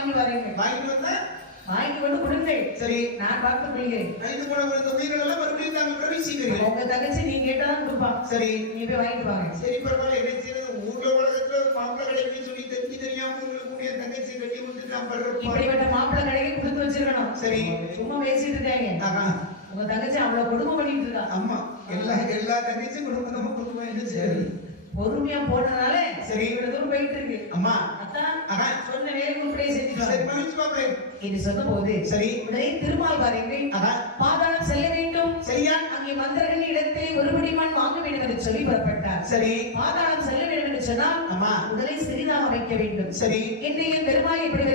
வாங்கி வரேங்க. வாங்கிட்டு வந்தா வாங்கி வந்து கொடுங்க. சரி, நான் பார்த்து கொள்கிறேன். 5 போன இந்த உயிர்கள் எல்லாம் மறுபடியும் தாங்க பிரவேசிக்கிறீங்க. உங்க தங்கச்சி நீங்க கேட்டாதான் கொடுப்பா. சரி, நீ போய் வாங்கிட்டு வாங்க. சரி, பரவாயில்ல. என்ன செய்யறது, ஊர்ல உலகத்துல மாப்பிள்ளை கிடைக்குன்னு சொல்லி தெரியாம உங்களுக்கு கூடிய தங்கச்சி கட்டி கொடுத்துட்டு நான் படுறேன். இப்படிப்பட்ட மாப்பிள்ளை கடைக்கு கொடுத்து வச்சிருக்கணும். சரி, சும்மா பேசிட்டு இருக்காங்க. உங்க தங்கச்சி அவ்வளவு குடும்பம் பண்ணிட்டு இருக்கா. அம்மா எல்லா தங்கச்சியும் குடும்பம் நம்ம குடும்பம் என்ன சரி பொறுமையா போனனால சரி இவ்வளவு தூரம் போயிட்டு இருக்கு. அம்மா அதான் சொன்ன வேலை உருப்படியே செஞ்சுட்டு இது சொன்ன போது சரி உடனே திருமால் வாருங்கள், பாதாளம் செல்ல வேண்டும். சரியா, அங்கே மந்திரர்கள் இடத்தை ஒருபடி மண் வாங்க வேண்டும் என்று சொல்லி புறப்பட்டார். சரி, பாதாளம் செல்ல வேண்டும் என்று சொன்னால் அம்மா உடலை சிறிதாக வைக்க வேண்டும். சரி, இன்றைய பெருமாள் இப்படி